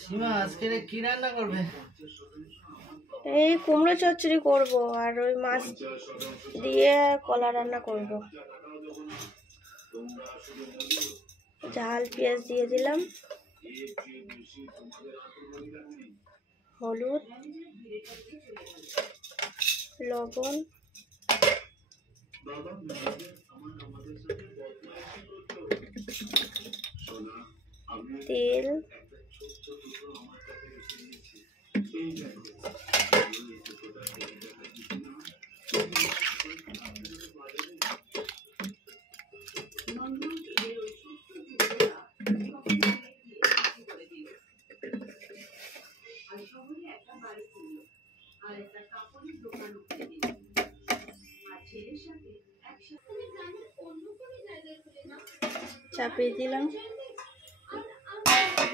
সীমা আজকে কি রান্না করবে? এই কুমড়ো চচ্চড়ি করব আর ওই মাছ দিয়ে কলা রান্না করব। ঝাল পেঁয়াজ দিয়ে দিলাম, হলুদ, লবণ, তেল, চাপিয়ে দিলাম,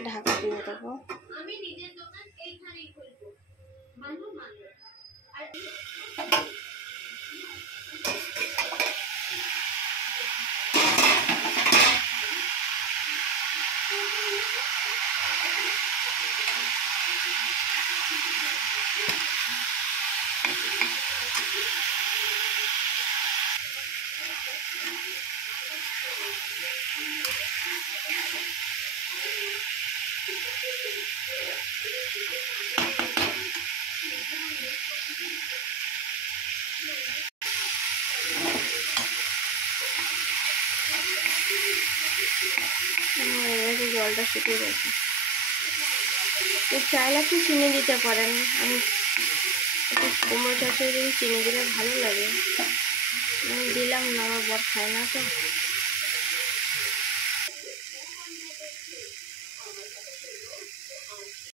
ঢাকা দিয়ে দেবো। জলটা শুকিয়ে গেছে। চাইলে আপনি চিনি দিতে পারেন, আমি একটু কুমড়ো চচ্চড়ি চিনি দিলে ভালো লাগে, আমি দিলাম না, আমার বর খায় না তো।